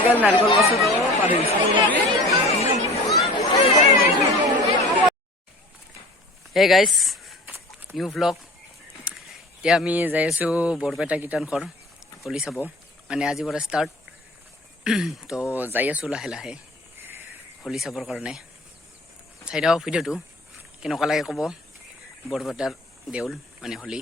গাল নাৰিকল গছত পাৰি হে গাইজ নিউ ভ্লগ এতিয়া আমি যাই আছোঁ বৰপেটা কীৰ্তনঘৰ হোলী চাব মানে আজিৰ পৰা ষ্টাৰ্ট তো যাই আছোঁ লাহে লাহে হোলী চাবৰ কাৰণে চাই থাকক ভিডিঅ'টো কেনেকুৱা লাগে ক'ব বৰপেটাৰ দেউল মানে হোলী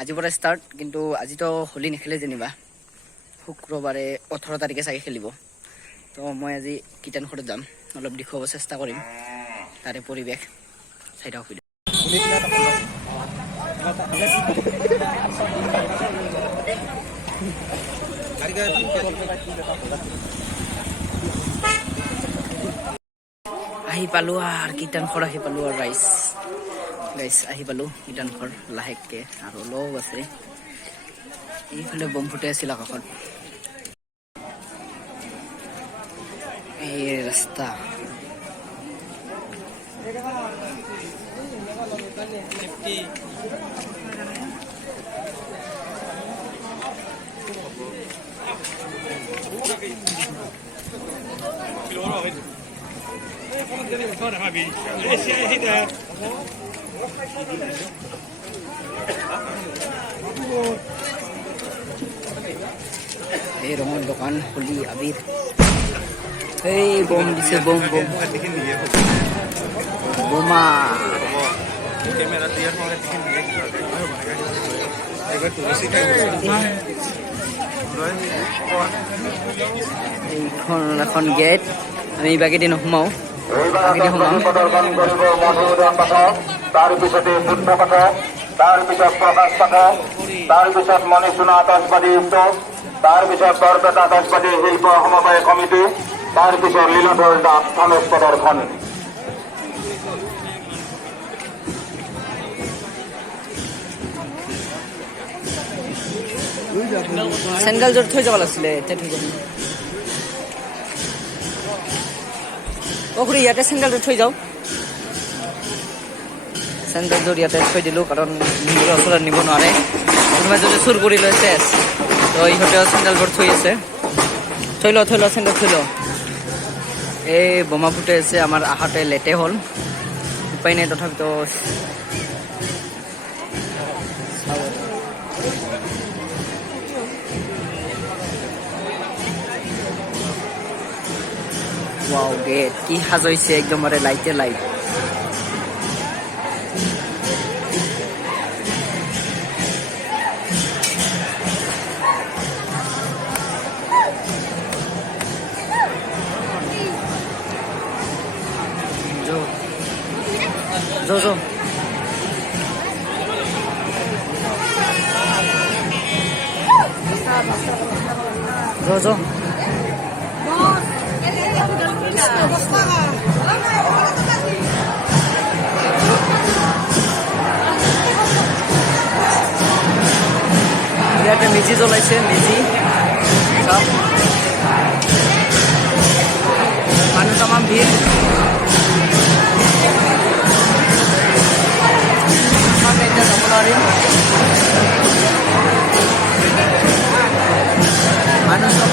আজিৰ পৰা ষ্টাৰ্ট কিন্তু আজিতো হোলী নেখেলে যেনিবা শুক্ৰবাৰে 18 তাৰিখে চাগে খেলিব তো মই আজি কীৰ্তনঘৰত যাম অলপ দেখুৱাব চেষ্টা কৰিম তাৰে পৰিৱেশ চাই থাকক ভিডিঅ' আহি পালোঁ আৰু কীৰ্তনঘৰ আহি পালোঁ আৰু গাইজ আহি পালোঁ কীৰ্তনঘৰ লাহেকৈ আৰু অলপ আছে এইফালে বম ফুটাই আছিল আকাশত এই ৰাস্তা এই রঙের দোকান হোলি আবির এই বোম দিছে বোম বোম বোমা এইখন এখন গেট আমি বাগেদি নোসোমাও তাৰপিছতে বুদ্ধ পাঠক তাৰপিছত প্ৰকাশ পাঠক তাৰপিছত মণিচুনা আতচবাদী উদ্যোগ তাৰপিছত বৰপেটা আতচবাদী শিল্প সমবায় কমিটি তাৰপিছত লীলাধৰ দাস ধনেশ প্ৰদৰ্শন চেণ্ডেল যোৰ থৈ যাব লাগিছিলে এতিয়া থৈ যাম খুৰী ইয়াতে চেণ্ডেলটো থৈ যাওঁ চেণ্ডেলযোৰ ইয়াতে থৈ দিলোঁ কাৰণ মন্দিৰৰ ওচৰত নিব নোৱাৰে কোনোবাই যদি চুৰ কৰি লৈ চেছ তো ইহঁতেও চেণ্ডেলবোৰ থৈ আছে থৈ ল চেণ্ডেল থৈ ল এই বোমা ফুটাই আছে আমাৰ আহাতে লেটে হ'ল উপায় নাই তথাপিতো ওয়াও গেট কি সাজাইছে একদমৰে লাইটে লাইট जो ইয়াতে মেজি জ্বলাইছে মেজি সব মানুহ তামাম ভিৰ এতিয়া যাব নোৱাৰিম মানুহ চব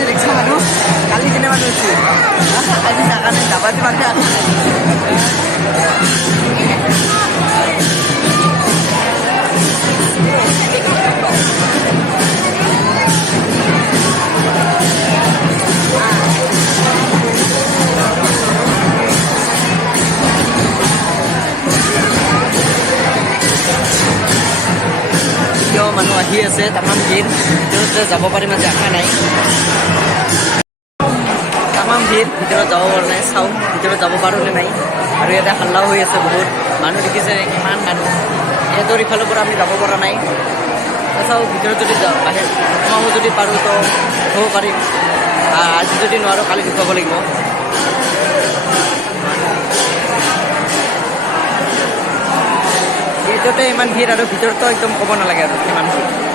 দেখিছা মানুহ কালি কিনে মানুহ হৈছে আজি নাকানে যাবাতে মানুহ মানুহ আহি আছে তামাম ভিৰ ভিতৰত যাব পাৰিম আজি আশা নাই তামাম ভিৰ ভিতৰত যাব পৰা নাই চাওঁ ভিতৰত যাব পাৰোঁ নে নাই আৰু ইয়াতে হাল্লাও হৈ আছে বহুত মানুহ দেখিছে কিমান মানুহ সিহঁতৰ ইফালৰ পৰা আমি যাব পৰা নাই চাওঁ ভিতৰত যদি বাহিৰ সোমাব যদি পাৰোঁ তো হ'ব পাৰিম আজি যদি নোৱাৰোঁ কালি দেখুৱাব লাগিব গেটতে ইমান ভিৰ আৰু ভিতৰতো একদম ক'ব নালাগে আৰু কিমান ভিৰ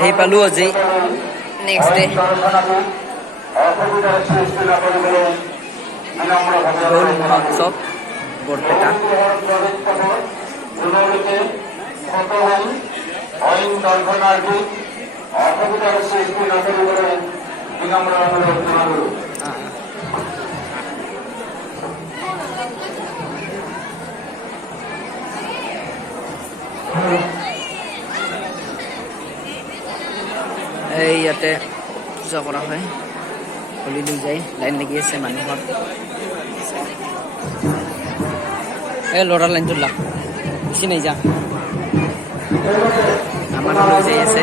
আহি পালো আজি নেক্সট ডে দৌল মহোৎসৱ বৰপেটা এই ইয়াতে পূজা কৰা হয় হলি লৈ যায় লাইন লাগি আছে মানুহৰ এই ল'ৰাৰ লাইনটো লাগ বেছি নাই যা আমাৰ লৈ যাই আছে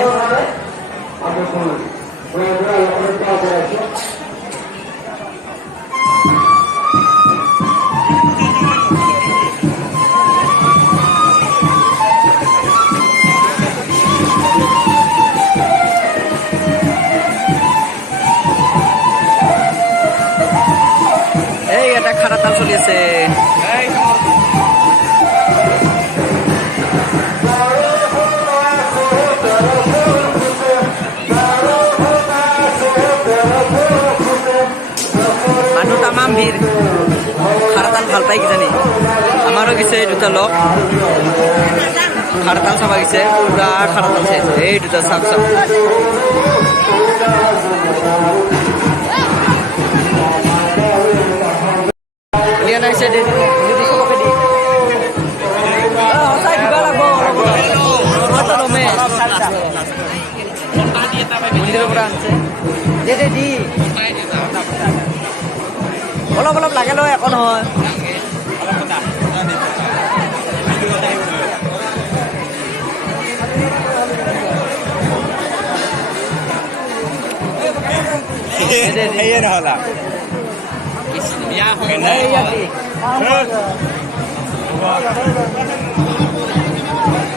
খাৰাতাল চলি আছে মানুহ তামাম ভিৰ খাৰাতাল ভাল পাই কিজানি আমাৰো গেছে দুটা লগ খাৰাতাল চাবা গেছে পুৰা খারাতাল চাই এই দুটা চাপ চাপ Lihat aja deh, jadi kok di. Saya juga lah bawa motor lome. Mundur berang sih. Jadi di. Bolak lagi lo ya kono. Iya dah lah. Ya, iya di.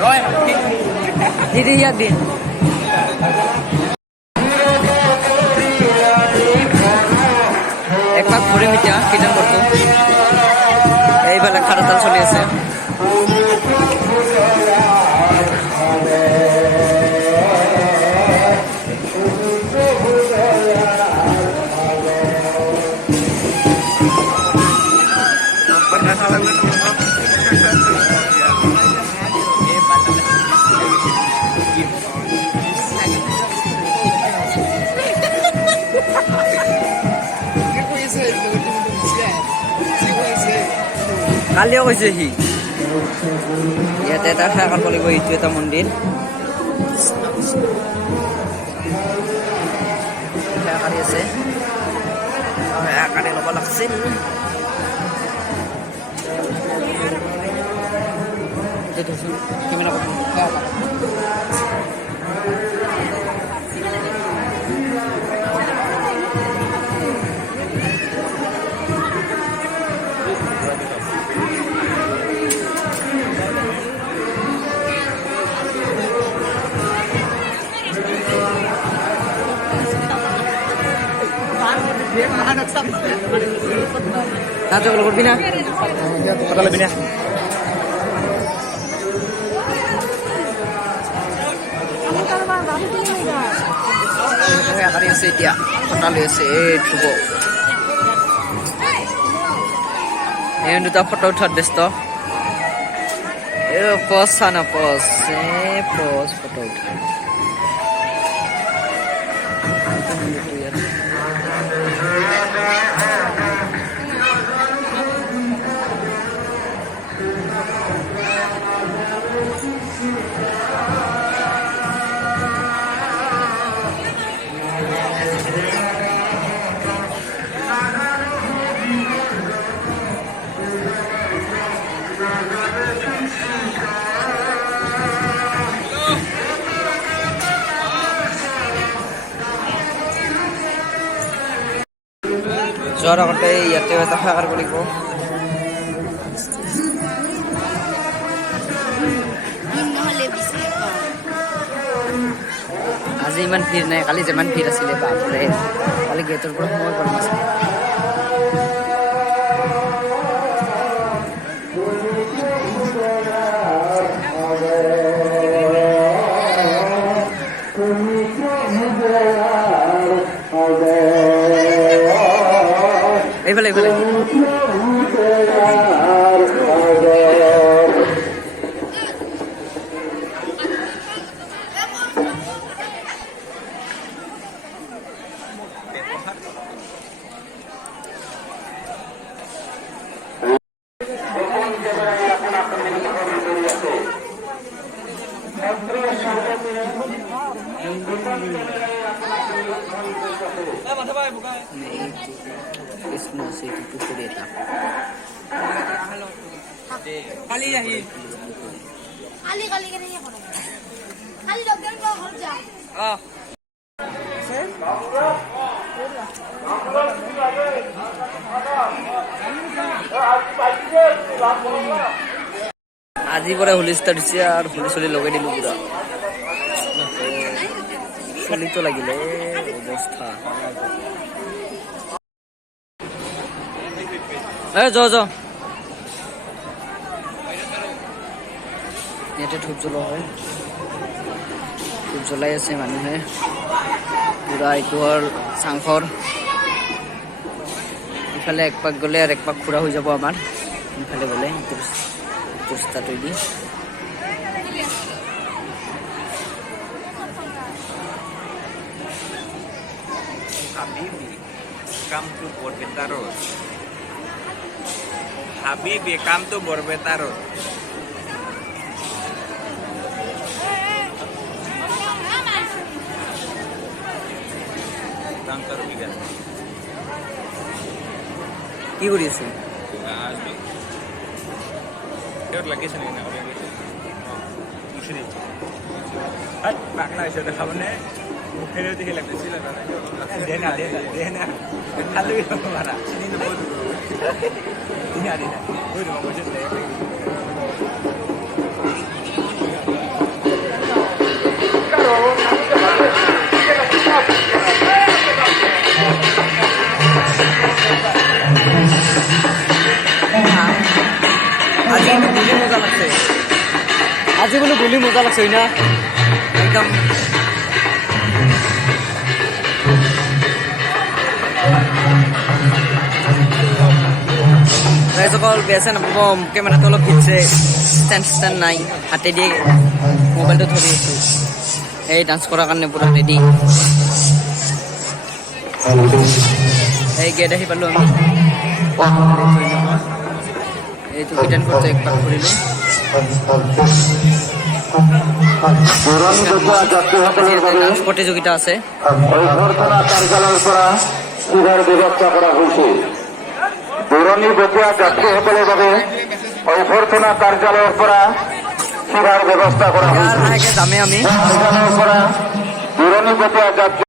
Roy, jadi ya di. একপাক ঘুরে মিটা কিটান করতো এইবেলা খারাতাল চলি আছে কালিও কৈছে সি ইয়াতে এটা সেৱা কৰিব লাগিব এইটো এটা মন্দিৰ সেৱা কৰি আছে সেৱা কৰি ল'ব লাগিছিল Nah, coba lebih na. Coba lebih na. Kaya kalian setia, kalian coba. Ini udah foto udah desto. পজ চা না পজ পজ ফটো উঠা যোৱাৰ আগতে ইয়াতে এটা সেৱাৰ কৰিব আজি ইমান ভিৰ নাই কালি যিমান ভিৰ আছিলে বাপৰে কালি গেটৰ পৰা সময় পৰা নাছিলে এইফালে এইফালে কৃষ্ণ সেইটো পুখুৰী এটা কালি আহি কালি কালি কেনে কৰে কালি লগৰ ঘৰ যা আজি পৰা হোলী ষ্টাৰ্ট দিছে আৰু হোলী চলি লগাই দিলো পুৰা চলিতো লাগিলে অৱস্থা য ইয়াতে ধূপ জ্বলোৱা হয় ধূপ জ্বলাই আছে মানুহে পুৰা এইটো হ'ল চাংঘৰ ইফালে এক পাক গ'লে আৰু এক পাক ফুৰা হৈ যাব আমাৰ ইফালে গ'লে ৰাস্তাটো দি Come to Borbeta Road. Habibi, come to Borbeta Road. কি কৰি আছো Bakla isa na kamu ne. Pero di hilang sila na. Dena. Halo yung mara. Sini na po. Dina. Uy, mo mo just আজি বোলো বুলি মজা লাগছে না একদম সকল বেছে নাপাব কেমেৰাটো অলপ ভিজছে ষ্টেণ্ড নাই হাতে দিয়ে মোবাইলটো ধৰি আছো এই ডান্স কৰাৰ কাৰণে পুৰা ৰেডি এই গেট আহি পালো আমি এইটো কিটান কৰতে একবাৰ ঘুৰিলো ডান্স প্ৰতিযোগিতা আছে ব্যৱস্থা কৰা হৈছে দূৰণি বতীয়া যাত্ৰীসকলৰ বাবে অভ্যৰ্থনা কাৰ্যালয়ৰ পৰা সেৱাৰ ব্যৱস্থা কৰা হৈছে লাহেকে যামে আমি দূৰণি বতীয়া যাত্ৰী